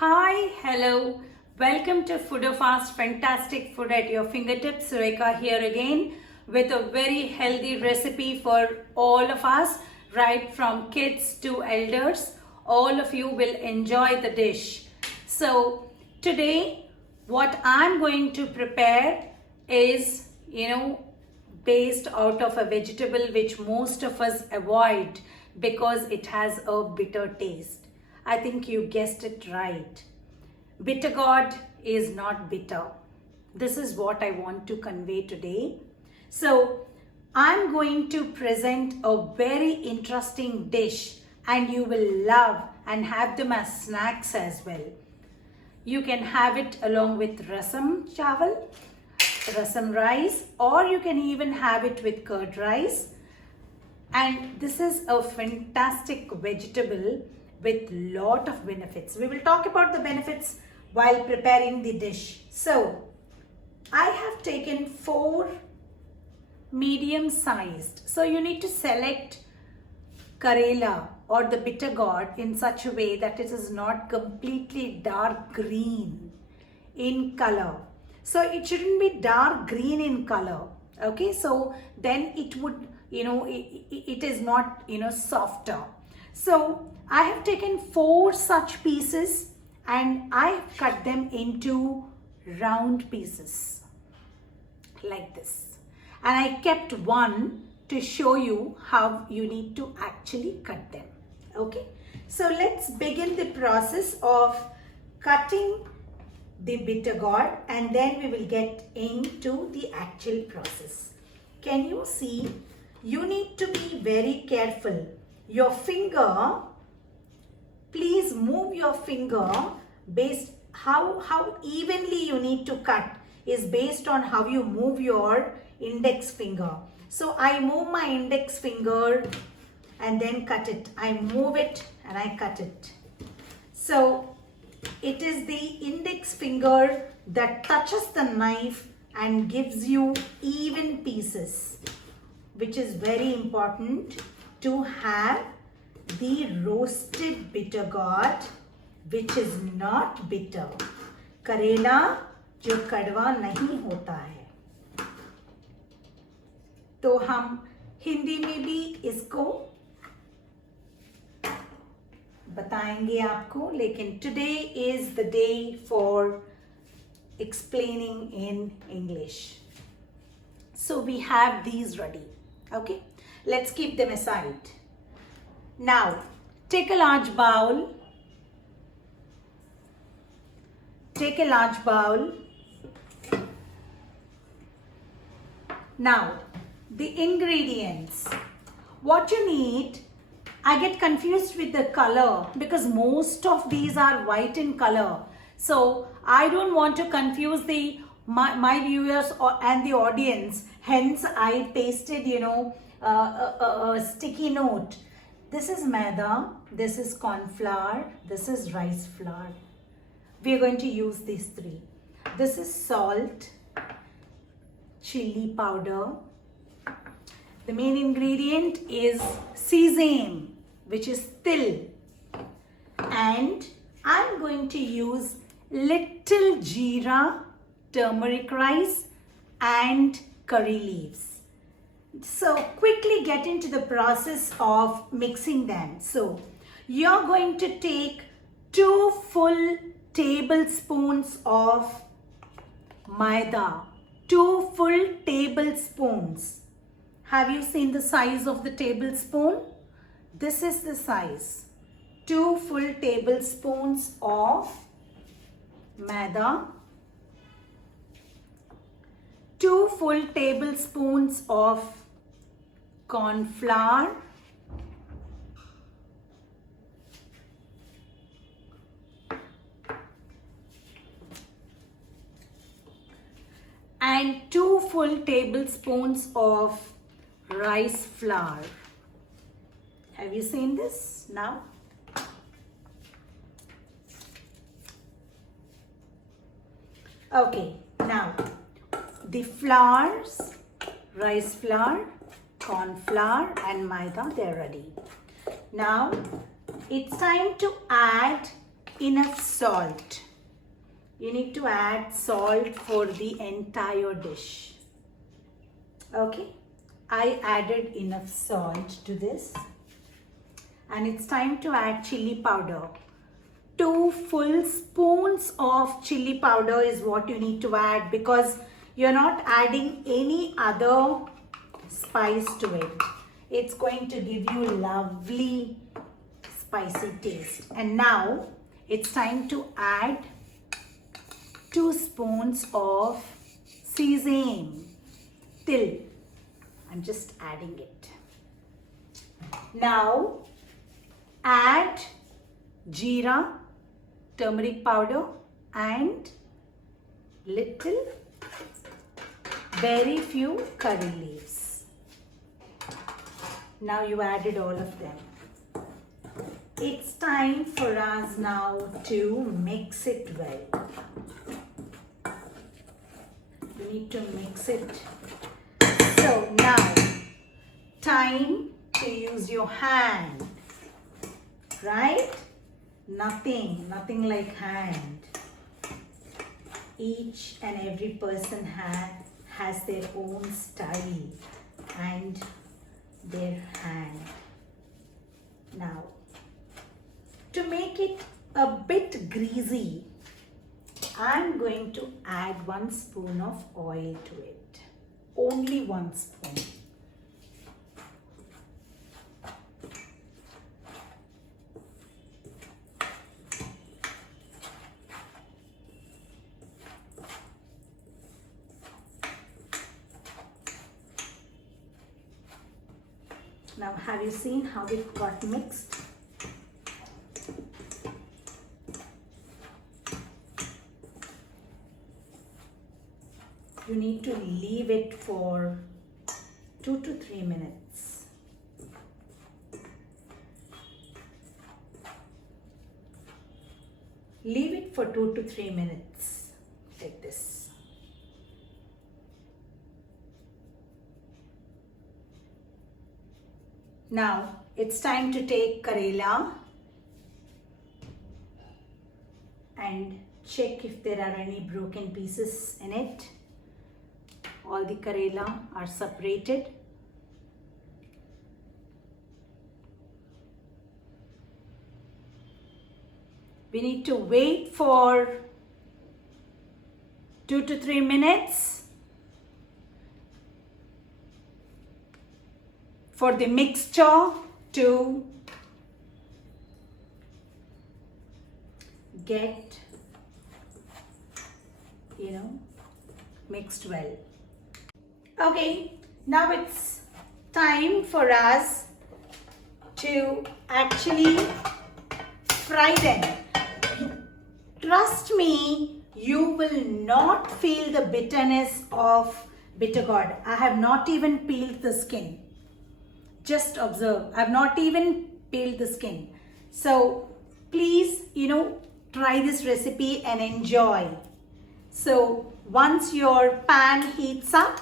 Hi, hello. Welcome to Food or Fast, fantastic food at your fingertips. Sureka here again with a very healthy recipe for all of us, right from kids to elders. All of you will enjoy the dish. So today what I'm going to prepare is, based out of a vegetable which most of us avoid because it has a bitter taste. I think you guessed it right. Bitter gourd is not bitter. This is what I want to convey today. So I'm going to present a very interesting dish and you will love and have them as snacks as well. You can have it along with rasam chawal, rasam rice, or you can even have it with curd rice. And this is a fantastic vegetable with lot of benefits. We will talk about the benefits while preparing the dish. So I have taken 4 medium sized. So you need to select Karela or the bitter gourd in such a way that it is not completely dark green in color. So it shouldn't be dark green in color. Okay, so then it would, it is not, softer. So I have taken 4 such pieces and I have cut them into round pieces like this. And I kept one to show you how you need to actually cut them. Okay, so let's begin the process of cutting the bitter gourd and then we will get into the actual process. Can you see? You need to be very careful. Your finger, please move your finger based how evenly you need to cut is based on how you move your index finger. So I move my index finger and then cut it. I move it and I cut it. So it is the index finger that touches the knife and gives you even pieces, which is very important to have the roasted bitter gourd, which is not bitter. करेला जो कड़वा नहीं होता है, तो हम हिंदी में भी इसको बताएंगे आपको, लेकिन today is the day for explaining in English. So we have these ready. Okay, let's keep them aside. Now take a large bowl. Take a large bowl. Now the ingredients. What you need, I get confused with the color because most of these are white in color. So I don't want to confuse my viewers and the audience. Hence I pasted, a sticky note. This is maida, this is corn flour, this is rice flour. We are going to use these 3. This is salt, chili powder. The main ingredient is sesame, which is til. And I'm going to use little jeera, turmeric rice and curry leaves. So quickly get into the process of mixing them. So you're going to take 2 full tablespoons of maida. 2 full tablespoons. Have you seen the size of the tablespoon? This is the size. 2 full tablespoons of maida. 2 full tablespoons of corn flour. And 2 full tablespoons of rice flour. Have you seen this now? Okay, now the flours, rice flour, corn flour and maida, they're ready. Now it's time to add enough salt. You need to add salt for the entire dish. Okay, I added enough salt to this. And it's time to add chili powder. 2 full spoons of chili powder is what you need to add, because you're not adding any other spice to it. It's going to give you lovely spicy taste. And now it's time to add 2 spoons of sesame. Till. I'm just adding it. Now add jeera, turmeric powder, and very few curry leaves. Now you added all of them. It's time for us now to mix it well. You need to mix it. So now, time to use your hand. Right? Nothing like hand. Each and every person has their own style and their hand. Now, to make it a bit greasy, I'm going to add 1 spoon of oil to it. Only 1 spoon. Now, have you seen how it got mixed? You need to leave it for 2 to 3 minutes. Leave it for 2 to 3 minutes, like this. Now, it's time to take Karela and check if there are any broken pieces in it. All the Karela are separated. We need to wait for 2 to 3 minutes for the mixture to get, mixed well. Okay, now it's time for us to actually fry them. Trust me, you will not feel the bitterness of bitter gourd. I have not even peeled the skin. Just observe, I have not even peeled the skin. So please, try this recipe and enjoy. So once your pan heats up,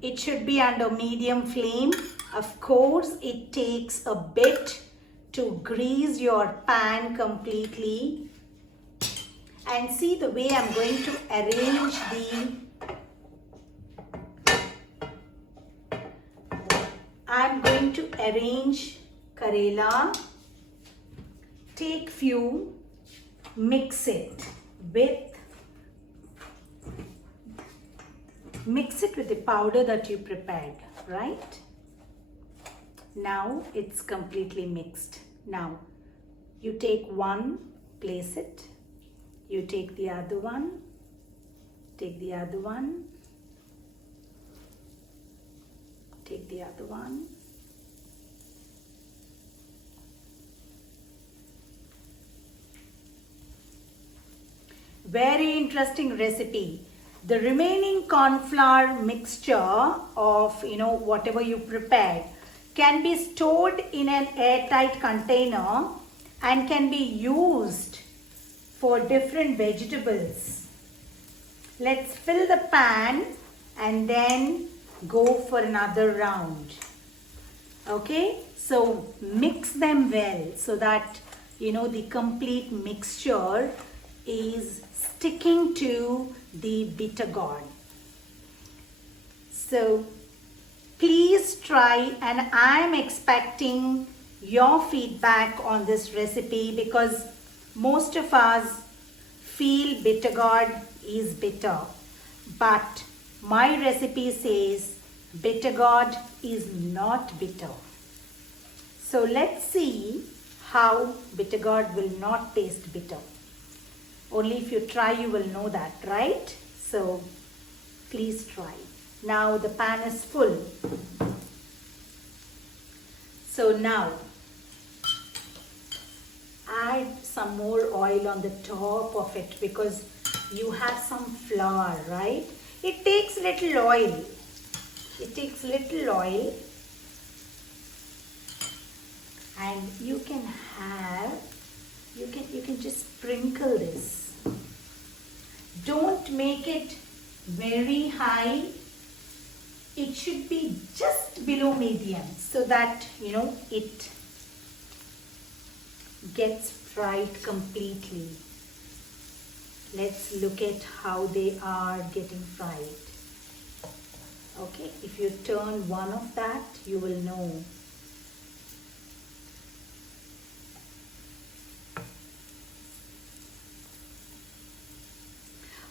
it should be under medium flame. Of course, it takes a bit to grease your pan completely. And see the way I'm going to arrange Karela. Take few, mix it with the powder that you prepared, right? Now it's completely mixed. Now you take one, place it. You take the other one, take the other one, take the other one. Very interesting recipe. The remaining corn flour mixture of whatever you prepared can be stored in an airtight container and can be used for different vegetables. Let's fill the pan and then go for another round. Okay, so mix them well so that the complete mixture is sticking to the bitter gourd. So please try, and I am expecting your feedback on this recipe because most of us feel bitter gourd is bitter, but my recipe says bitter gourd is not bitter. So let's see how bitter gourd will not taste bitter. Only if you try you will know that, right? So please try. Now the pan is full. So now add some more oil on the top of it because you have some flour, right? It takes little oil. It takes little oil, and you can just sprinkle this. Don't make it very high. It should be just below medium so that it gets fried completely. Let's look at how they are getting fried. Okay, if you turn one of that, you will know.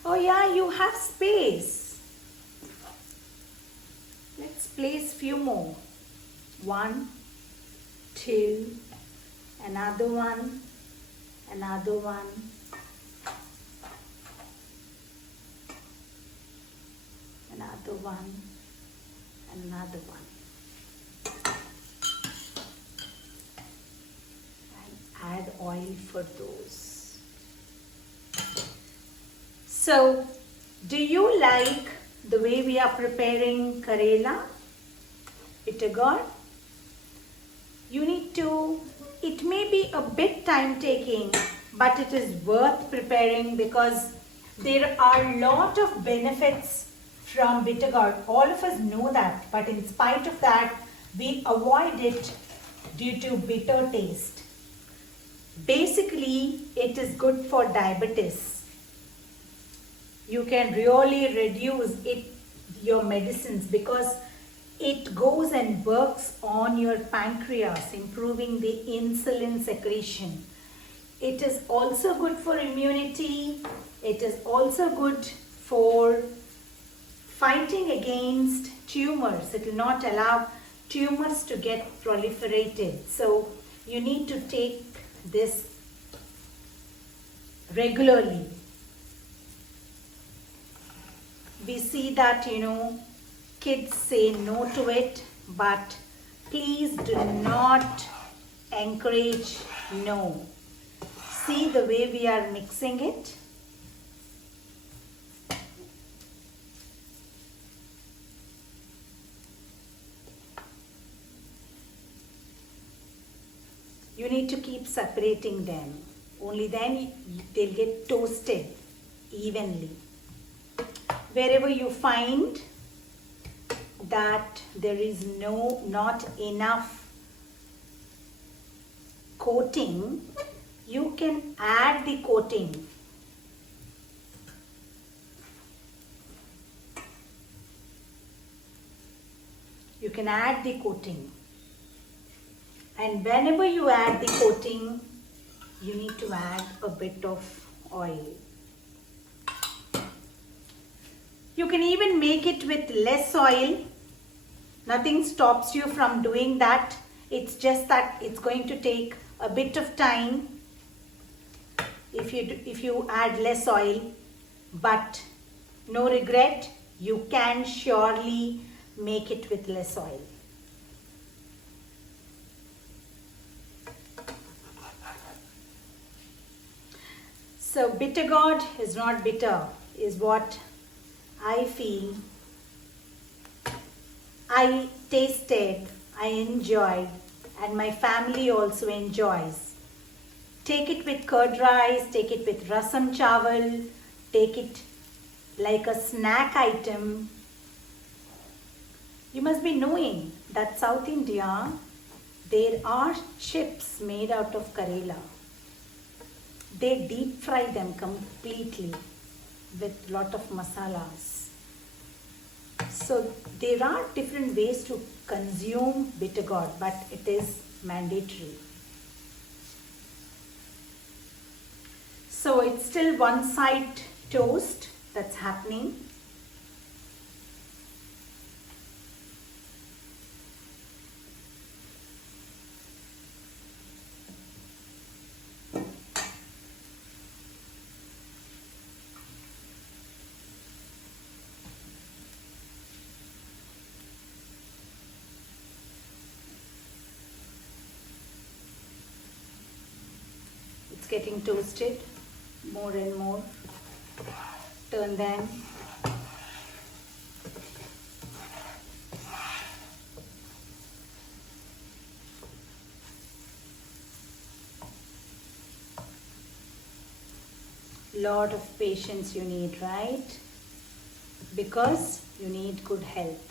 Oh yeah, you have space. Let's place few more. 1, 2, another one, another one. Another one, another one. And add oil for those. So, do you like the way we are preparing Karela, bitter gourd? You need to, it may be a bit time taking, but it is worth preparing because there are a lot of benefits from bitter gourd. All of us know that, but in spite of that, we avoid it due to bitter taste. Basically, it is good for diabetes. You can really reduce your medicines because it goes and works on your pancreas, improving the insulin secretion. It is also good for immunity. It is also good for fighting against tumors. It will not allow tumors to get proliferated. So you need to take this regularly. We see that, kids say no to it, but please do not encourage no. See the way we are mixing it. You need to keep separating them. Only then they'll get toasted evenly. Wherever you find that there is not enough coating, you can add the coating. You can add the coating. And whenever you add the coating, you need to add a bit of oil. You can even make it with less oil. Nothing stops you from doing that. It's just that it's going to take a bit of time if you add less oil. But no regret, you can surely make it with less oil. So bitter gourd is not bitter, is what I feel. I tasted, I enjoyed, and my family also enjoys. Take it with curd rice, take it with rasam chawal, take it like a snack item. You must be knowing that South India, there are chips made out of Karela. they deep fry them completely with lot of masalas. So there are different ways to consume bitter gourd, but it is mandatory. So it's still one side toast that's happening. It's getting toasted more and more. Turn them. Lot of patience you need, right? Because you need good health.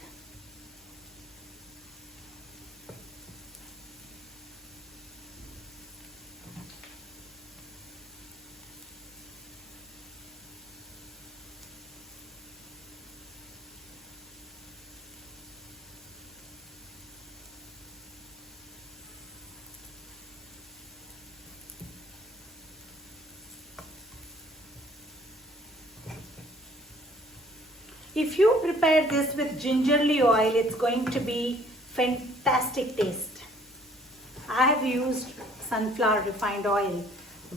If you prepare this with gingerly oil, it's going to be fantastic taste. I have used sunflower refined oil,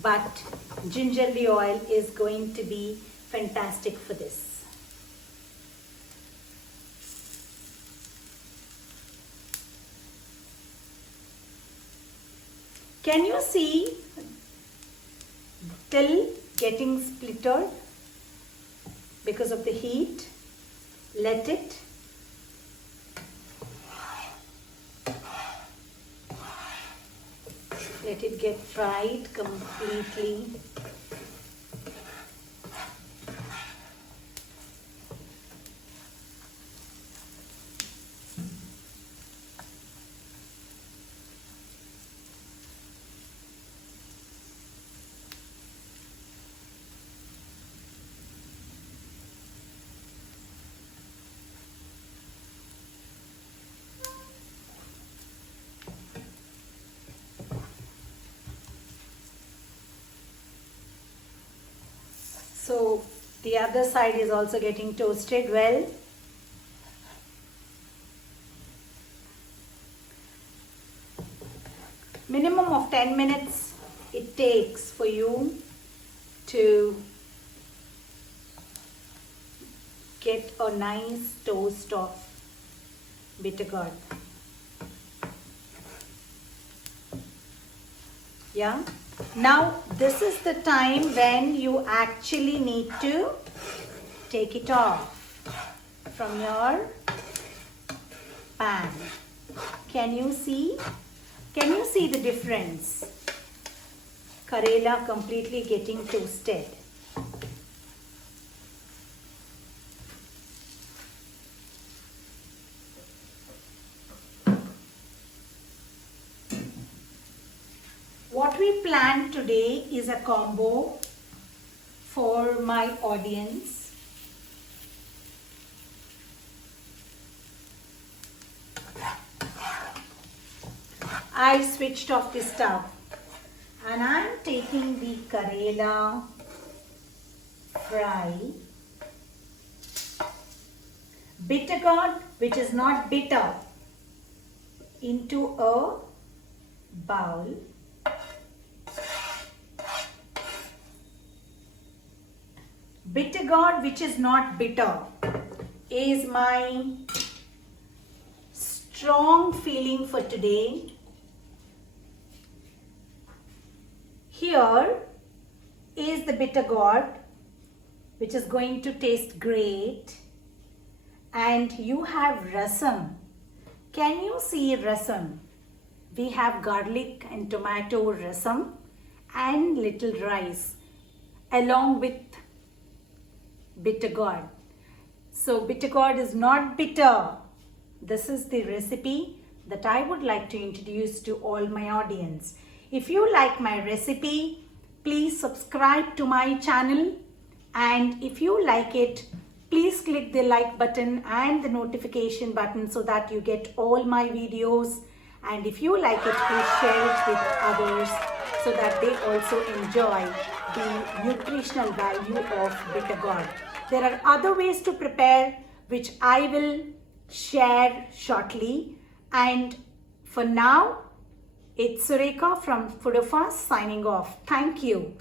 but gingerly oil is going to be fantastic for this. Can you see till getting splittered because of the heat? Let it. Let it get fried completely. So the other side is also getting toasted well. Minimum of 10 minutes it takes for you to get a nice toast of bitter gourd. Yeah. Now this is the time when you actually need to take it off from your pan. Can you see? Can you see the difference? Karela completely getting toasted. What we planned today is a combo for my audience. I switched off the stove and I am taking the Karela fry, bitter gourd, which is not bitter, into a bowl. Bitter gourd, which is not bitter, is my strong feeling for today. Here is the bitter gourd, which is going to taste great. And you have rasam. Can you see rasam? We have garlic and tomato rasam and little rice along with bitter gourd. So bitter gourd is not bitter. This is the recipe that I would like to introduce to all my audience. If you like my recipe, please subscribe to my channel, and if you like it, please click the like button and the notification button so that you get all my videos. And if you like it, please share it with others so that they also enjoy the nutritional value of Bitter Gourd. There are other ways to prepare which I will share shortly. And for now, it's Sureka from Food of Us signing off. Thank you.